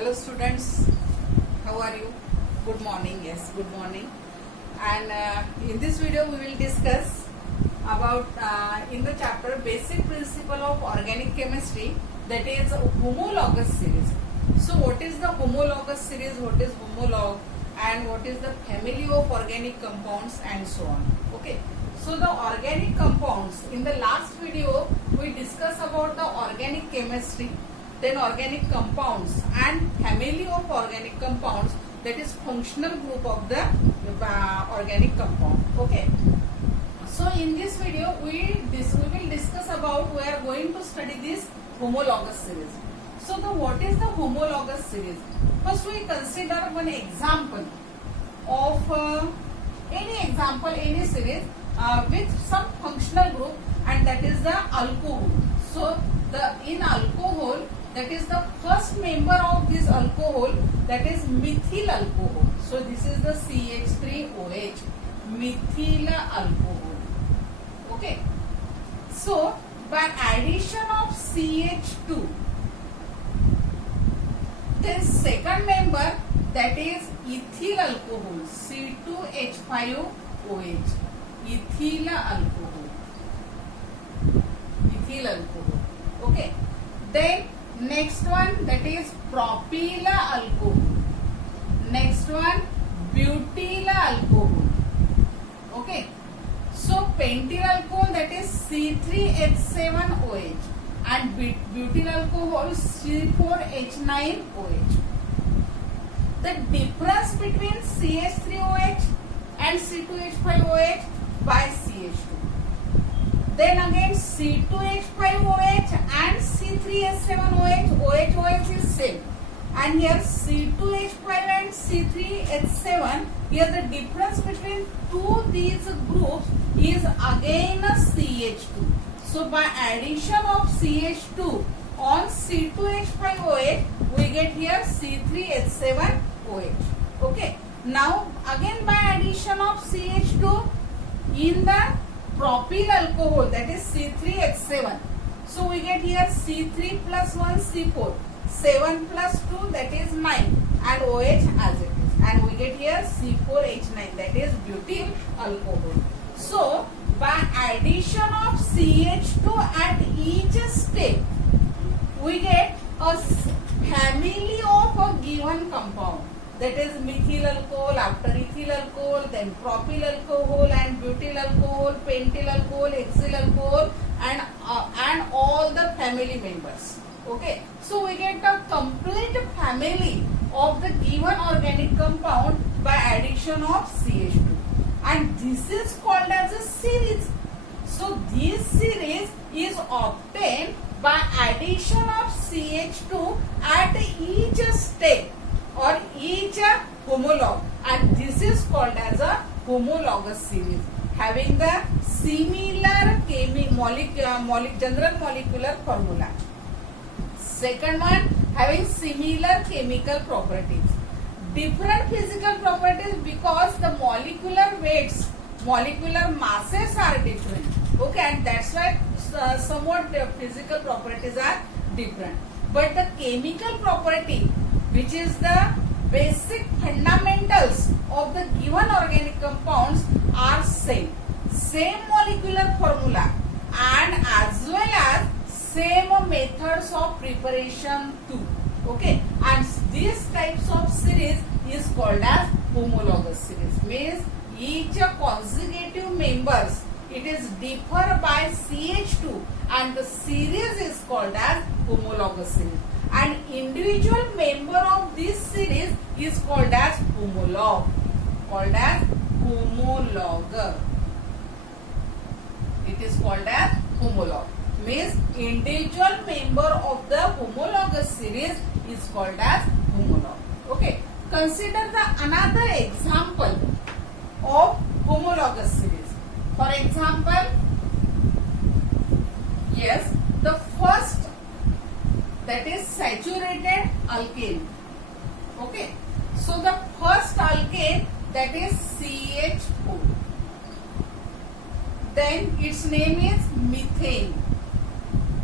Hello students, how are you? Good morning, yes, good morning. And in this video we will discuss about in the chapter basic principle of organic chemistry, that is homologous series. So what is the homologous series, what is homolog, and what is the family of organic compounds and so on. Okay. So the organic compounds, in the last video we discussed about the organic chemistry, then organic compounds and family of organic compounds, that is functional group of the organic compound. Okay. So in this video we will discuss about, we are going to study this homologous series. So what is the homologous series? First we consider one example of any series with some functional group, and that is the alcohol. So in alcohol, that is the first member of this alcohol, that is methyl alcohol. So this is the CH3OH, methyl alcohol. Okay. So by addition of CH2, then second member, that is ethyl alcohol, C2H5OH, ethyl alcohol. Okay. Then next one, that is propyl alcohol. Next one, butyl alcohol. Okay. So pentyl alcohol, that is C3H7OH, and butyl alcohol C4H9OH. The difference between CH3OH and C2H5OH by CH2. Then again C2H5OH and C3H7OH, OH is same. And here C2H5 and C3H7, here the difference between these groups is again a CH2. So by addition of CH2 on C2H5OH, we get here C3H7OH. Okay. Now again by addition of CH2 in the propyl alcohol, that is C3H7. So we get here C3 plus 1 C4, 7 plus 2, that is 9, and OH as it is. And we get here C4H9, that is butyl alcohol. So by addition of CH2 at each step, we get a family of a given compound, that is methyl alcohol, after ethyl alcohol, then propyl alcohol and butyl alcohol, pentyl alcohol, hexyl alcohol, and all the family members. Okay. So we get a complete family of the given organic compound by addition of CH2, and this is called as a series. So this series is obtained by addition of CH2 at each step or each homolog, and this is called as a homologous series, having the similar general molecular formula. Second one, having similar chemical properties. Different physical properties because the molecular weights, molecular masses are different. Okay, and that's why somewhat the physical properties are different. But the chemical property, which is the basic fundamentals of the given organic compounds, are same. Same molecular formula, and as well as same methods of preparation too. Okay, and these types of series is called as homologous series. Means each consecutive members, it is differ by CH2, and the series is called as homologous series. And individual member of this series is called as homolog. Called as homolog. It is called as homolog. Means individual member of the homologous series is called as homolog. Okay. Consider the another example of homologous series. For example, yes, the first, that is saturated alkane. Okay. So the first alkane, that is CH4. Then its name is methane.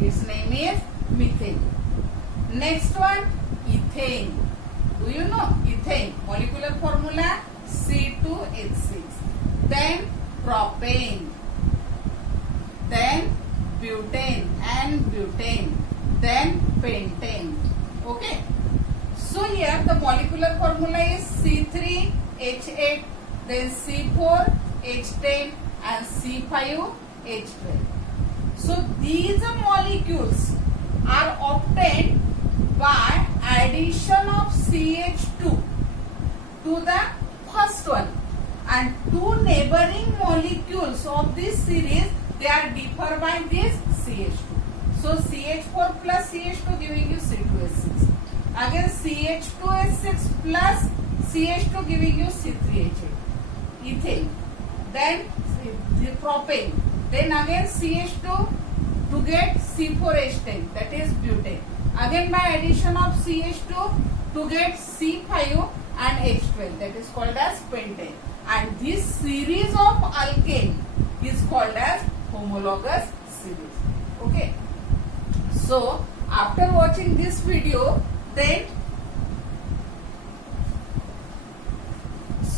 Its name is methane. Next one, ethane. Do you know? Ethane. Molecular formula C2H6. Then propane. Then butane and butane. Then pentane. Okay. So here the molecular formula is C3H8, then C4H10 and C5H12. So these molecules are obtained by addition of CH2 to the first one, and two neighboring molecules of this series, they are differ by this CH2. So CH4 plus CH2 giving you C2H6. Again CH2H6 plus CH2 giving you C3H8. Ethane. Then the propane. Then again CH2 to get C4H10, that is butane. Again by addition of CH2 to get C5 and H12, that is called as pentane. And this series of alkane is called as homologous series. Okay. So after watching this video, then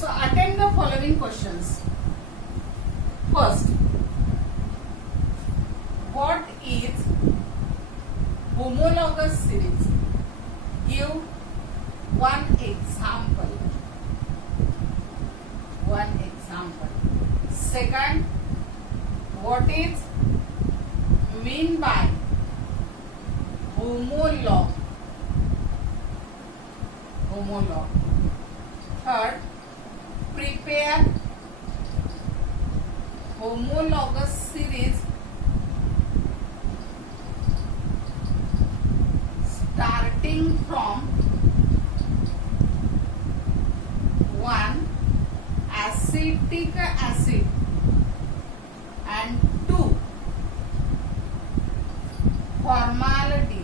attend the following questions. First, what is homologous series? Give one example. One example. Second, what is mean by homolog? Homolog. Third, prepare homologous series starting from 1 acetic acid and 2 formaldehyde.